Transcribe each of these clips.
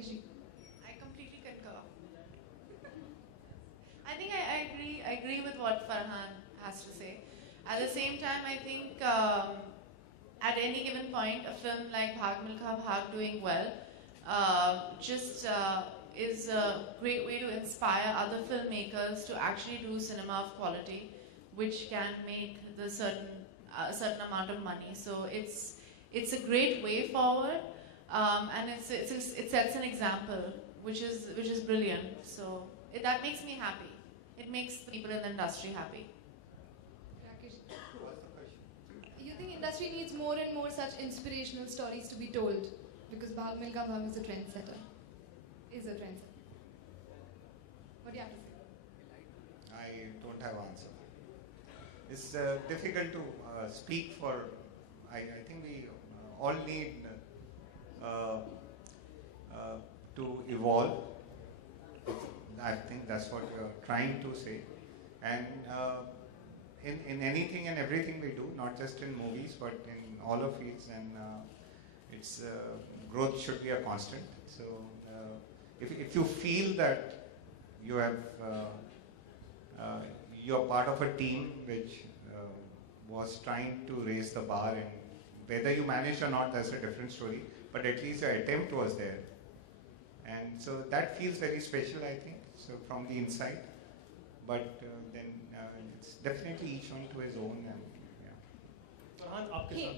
Rakesh ji. I completely concur. I think I agree with what Farhan has to say. At the same time, I think at any given point, a film like Bhaag Milkha Bhaag doing well just is a great way to inspire other filmmakers to actually do cinema of quality, which can make the a certain amount of money. So it's a great way forward, and it sets an example, which is brilliant. So that makes me happy. It makes the people in the industry happy. Rakesh. You think industry needs more and more such inspirational stories to be told? Because Bhaag Milkha Bhaag is a trendsetter. What do you have to say? I don't have answer. It's difficult to speak for. I think we all need to evolve. I think that's what you're trying to say. And in anything and everything we do, not just in movies, but in all of fields, and its growth should be a constant. So if you feel that you have you're part of a team which was trying to raise the bar, and whether you managed or not, that's a different story, but at least your attempt was there. And so that feels very special, I think, so from the inside. But then it's definitely each one to his own. And yeah. Farhan आपके साथ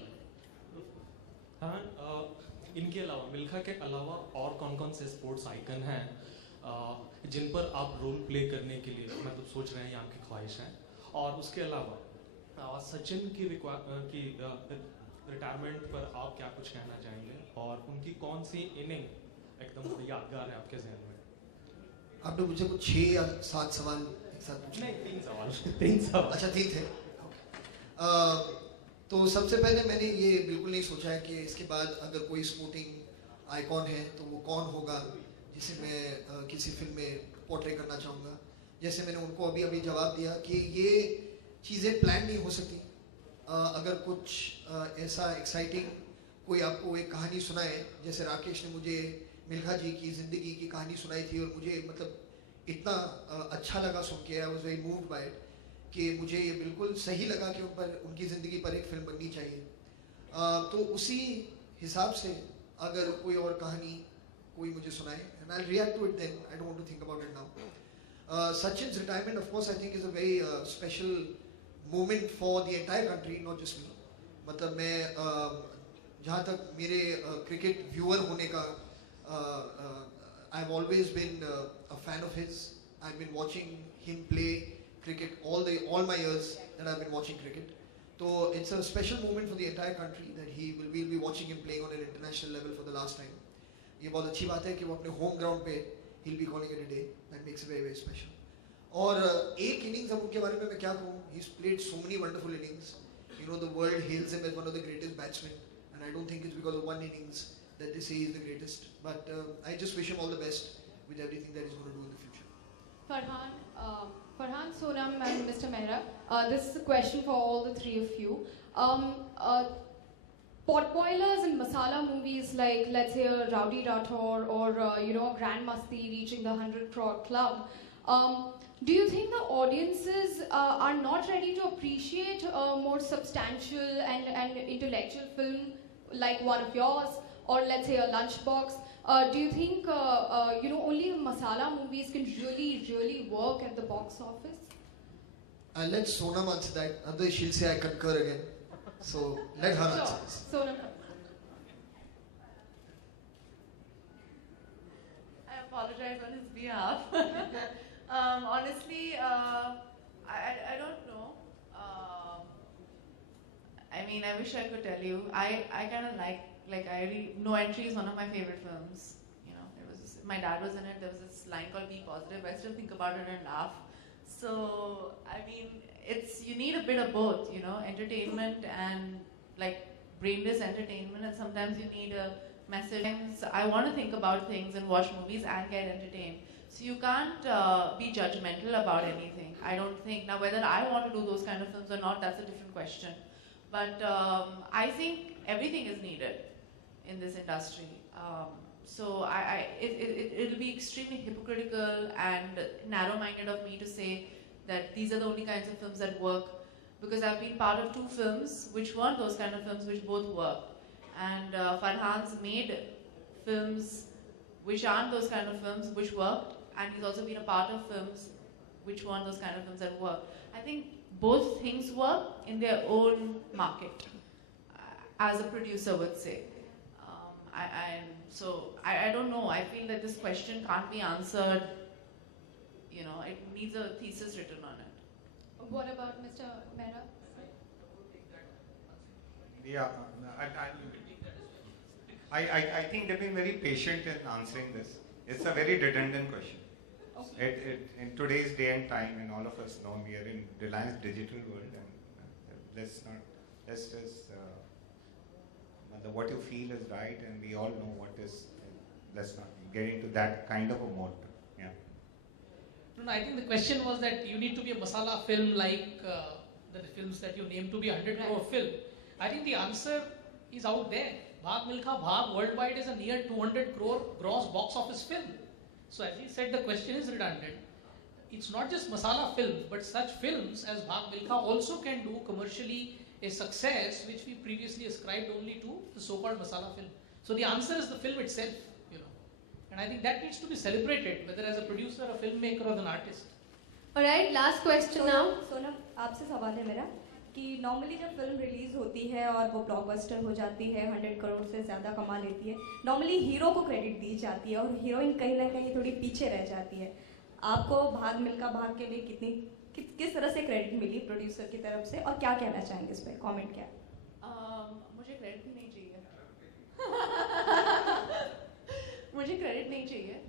फरहान इनके अलावा मिल्खा के अलावा और कौन-कौन से sports icon हैं जिन पर आप रोल प्ले करने के लिए मतलब सोच रहे हैं या आपकी ख्वाहिश है, और उसके अलावा सचिन की रिटायरमेंट पर आप क्या कुछ कहना चाहेंगे, और उनकी कौन सी इनिंग एकदम यादगार है आपके जहन में? आपने मुझे कुछ 6 या 7 सवाल एक साथ पूछे? नहीं, 3 सवाल। अच्छा 3 थे। तो सबसे पहले मैंने ये बिल्कुल नहीं सोचा है कि इसके बाद अगर कोई स्पोर्टिंग आइकॉन है तो वो कौन होगा जिसे मैं किसी फिल्म में पोर्ट्रे करना चाहूँगा। जैसे मैंने उनको अभी जवाब दिया कि ये चीज़ें प्लान नहीं हो सकती। अगर कुछ ऐसा एक्साइटिंग कोई आपको एक कहानी सुनाए, जैसे राकेश ने मुझे मिल्खा जी की ज़िंदगी की कहानी सुनाई थी, और मुझे मतलब इतना अच्छा लगा सुन के, I was very moved by it, कि मुझे ये बिल्कुल सही लगा कि उनकी ज़िंदगी पर एक फिल्म बननी चाहिए। तो उसी हिसाब से अगर कोई और कहानी कोई मुझे सुनाए, and I react to it then, I don't want to think about it now. Sachin's retirement, of course, I think is a very special moment for the entire country, not just me. मतलब मैं जहाँ तक मेरे cricket viewer होने का, I've always been a fan of his. I've been watching him play cricket all my years that I've been watching cricket. So it's a special moment for the entire country that we'll be watching him playing on an international level for the last time. ये बहुत अच्छी बात है कि वो अपने home ground पे he'll be calling it a day. That makes it very very special. और एक इनिंग्स अब उनके बारे में मैं क्या कहूँ, he's played so many wonderful innings. You know, the world hails him as one of the greatest batsmen, and I don't think it's because of one innings that they say he's the greatest. But I just wish him all the best with everything that he's going to do in the future. Farhan, Sonam and Mr. Mehra, this is a question for all the three of you. Potboilers and masala movies like, let's say, a Rowdy Rathore or Grand Masti reaching the 100 crore club, do you think the audiences are not ready to appreciate more substantial and intellectual film like one of yours, or let's say a Lunchbox? Do you think only masala movies can really work at the box office? I'll let Sonam answer that. Otherwise she'll say I concur again. So let her answer this. Sonam. I apologize on his behalf. Honestly, I don't know. I mean, I wish I could tell you. I kind of like No Entry is one of my favorite films. You know, my dad was in it. There was this line called "Be Positive." I still think about it and laugh. So I mean, you need a bit of both. You know, entertainment and like brainless entertainment, and sometimes you need a message. I want to think about things and watch movies and get entertained. So you can't be judgmental about anything. I don't think. Now, whether I want to do those kind of films or not, that's a different question. But I think everything is needed in this industry. So it'll be extremely hypocritical and narrow-minded of me to say that these are the only kinds of films that work, because I've been part of 2 films which weren't those kind of films which both work. And Farhan's made films which aren't those kind of films which worked, and he's also been a part of films which weren't those kind of films that work. I think both things work in their own market, as a producer would say. I don't know. I feel that this question can't be answered. You know, it needs a thesis written on it. What about Mr. Mehra? Yeah, I think they've been very patient in answering this. It's a very redundant question. Okay. In today's day and time, and all of us know we are in Reliance digital world, and let's just what you feel is right, and we all know what is. Let's not get into that kind of a mode. Yeah. No, I think the question was that you need to be a masala film like the films that you name to be 100 crore film. I think the answer is out there. Bhaag Milkha Bhaag worldwide is a near 200 crore gross box office film. So as he said, the question is redundant. It's not just masala films, but such films as Bhaag Milkha also can do commercially a success which we previously ascribed only to the so-called masala film. So the answer is the film itself, you know. And I think that needs to be celebrated, whether as a producer, a filmmaker, or an artist. Alright, last question now. Sonam आपसे सवाल है मेरा कि normally जब film release होती है और वो ब्लॉकबस्टर हो जाती है, 100 करोड़ से ज़्यादा कमा लेती है, नॉर्मली हीरो को क्रेडिट दी जाती है और हीरोइन कहीं ना कहीं थोड़ी पीछे रह जाती है. आपको भाग मिल्खा भाग के लिए किस तरह से क्रेडिट मिली प्रोड्यूसर की तरफ से, और क्या कहना चाहेंगे इस पर, कमेंट क्या? मुझे क्रेडिट भी नहीं चाहिए. मुझे क्रेडिट नहीं चाहिए.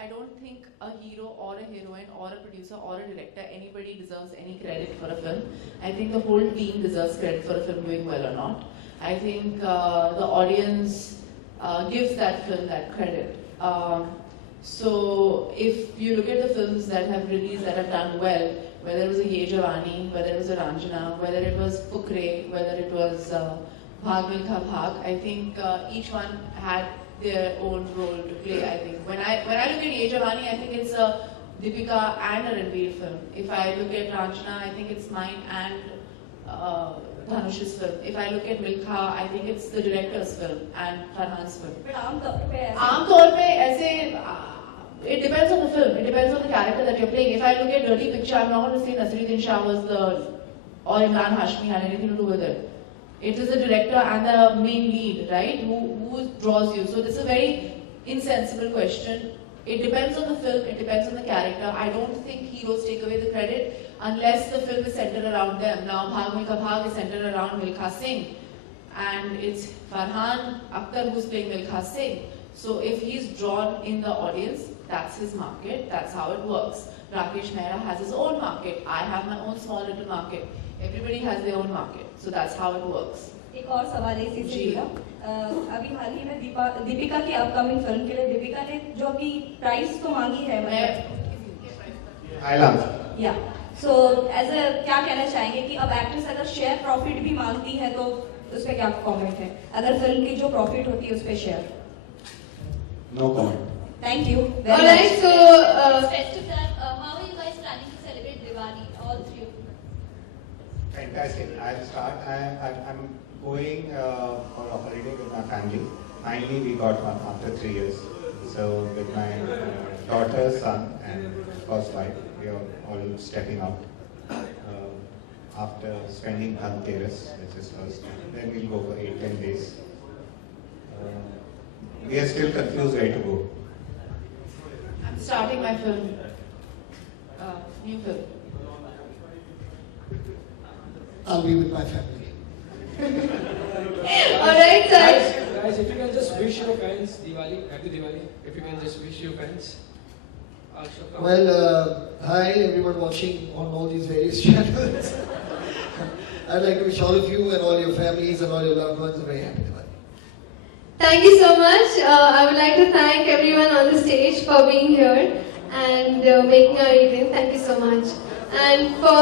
I don't think a hero or a heroine or a producer or a director, anybody deserves any credit for a film. I think the whole team deserves credit for a film doing well or not. I think the audience gives that film that credit. So if you look at the films that have released that have done well, whether it was a Ye Jawani, whether it was a Ranjana, whether it was Fukre, whether it was Bhaag Milkha Bhaag, I think each one had their own role to play. I think when I look at Ye Jawani, I think it's a Deepika and a Ranveer film. If I look at Ranjana, I think it's mine and Dhanush's film. If I look at Milkha, I think it's the director's film and Farhan's film. But आमतौर पे ऐसे it depends on the film. It depends on the character that you're playing. If I look at Dirty Picture, I'm not going to say Naseeruddin Shah was or Imran Hashmi had anything to do with it. It is the director and the main lead, right? Who draws you? So this is a very insensible question. It depends on the film. It depends on the character. I don't think heroes take away the credit unless the film is centered around them. Now, Bhaag Milkha Bhaag is centered around Milkha Singh, and it's Farhan Akhtar who's playing Milkha Singh. So if he's drawn in the audience, that's his market. That's how it works. Rakesh Mehra has his own market. I have my own small little market. Everybody has their own market. So that's how it works. एक और सवाल है इसी से जुड़ा. अभी हाल ही में दीपिका की अपकमिंग फिल्म के लिए दीपिका ने जो अभी प्राइस तो मांगी है, या सो एज अ क्या कहना चाहेंगे कि अब एक्ट्रेस अगर शेयर प्रॉफिट भी मांगती है तो उस पर क्या कमेंट है, अगर फिल्म की जो प्रॉफिट होती है उस पर share? No comment. Thank you. Alright, so festive time, how are you guys planning to celebrate Diwali, all three of you? Fantastic. I'll start. I'm going for a holiday with my family. Finally, we got one after 3 years. So with my daughter, son, and of course wife, we are all stepping out after spending Dhanteras, which is first. Then we'll go for 8-10 days. We are still confused where to go. I'm starting my film, new film. I'll be with my family. alright, sir. Guys, if you can just wish your fans Diwali, happy Diwali. If you can just wish your fans. Also come. Well, hi everyone watching on all these various channels. I'd like to wish all of you and all your families and all your loved ones a very happy Diwali. Thank you so much. I would like to thank everyone on the stage for being here and making our evening. Thank you so much. And for